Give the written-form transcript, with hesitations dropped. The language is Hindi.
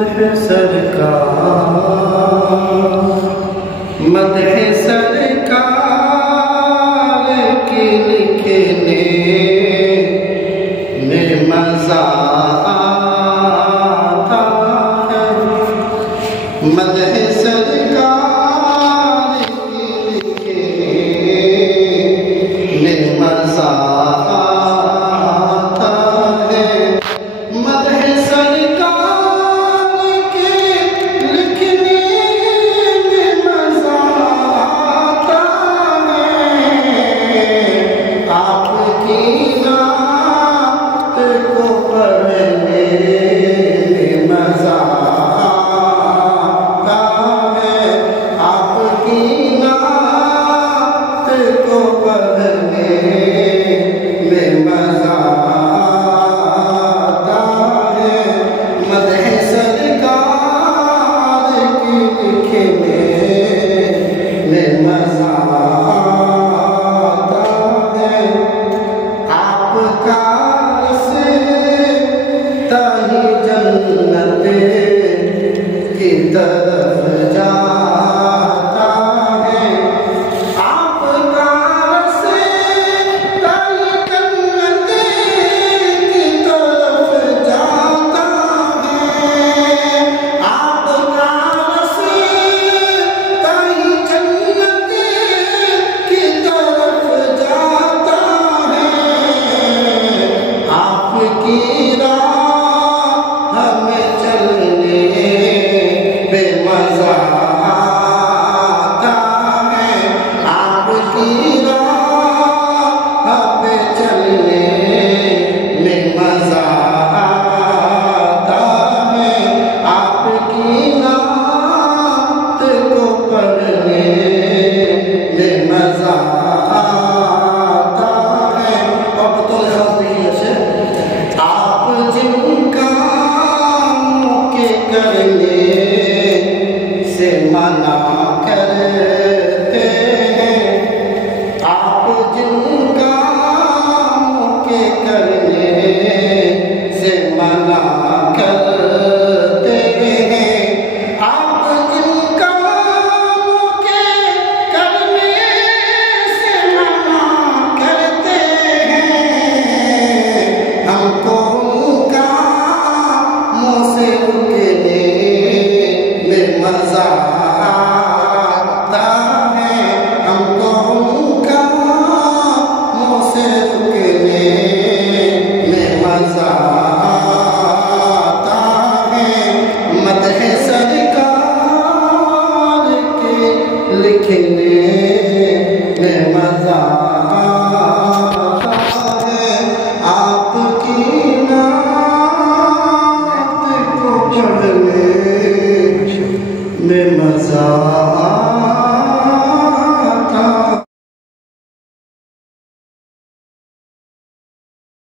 मदह सरकार की लिखने में मजा आता है। मदह सरकार की लिखने में मजा आता है। मदह सरकार के लिखने में मजा आता है। आपकी नात को पढ़ने में मजा आता है। आपकी नात को पढ़ने में मजा आता है। मदह सरकार की लिखने में मजा आता है। आपका रास्ता ही जन्नत की तरफ जाता है। आपका रास्ता ही जन्नत की तरफ जाता है। आपका रास्ता ही जन्नत की तरफ जाता है। आपकी राह में चलने पे मजा आता है। आपकी राह पे चलने में मजा आता है। आपकी नात को पढ़ने में मजा आता है। अब तो आप जिन कामों के करने से मना करते हैं। आप जिन कामों के करने से मना करते हैं। आप जिन कामों के करने से मना करते हैं। हमको कामों से रुकने में मजा आता है। हमको कामों से रुकने में मजा आता है। मदह सरकार के लिखने में मजा आता है। आपकी नात को पढ़ने में मजा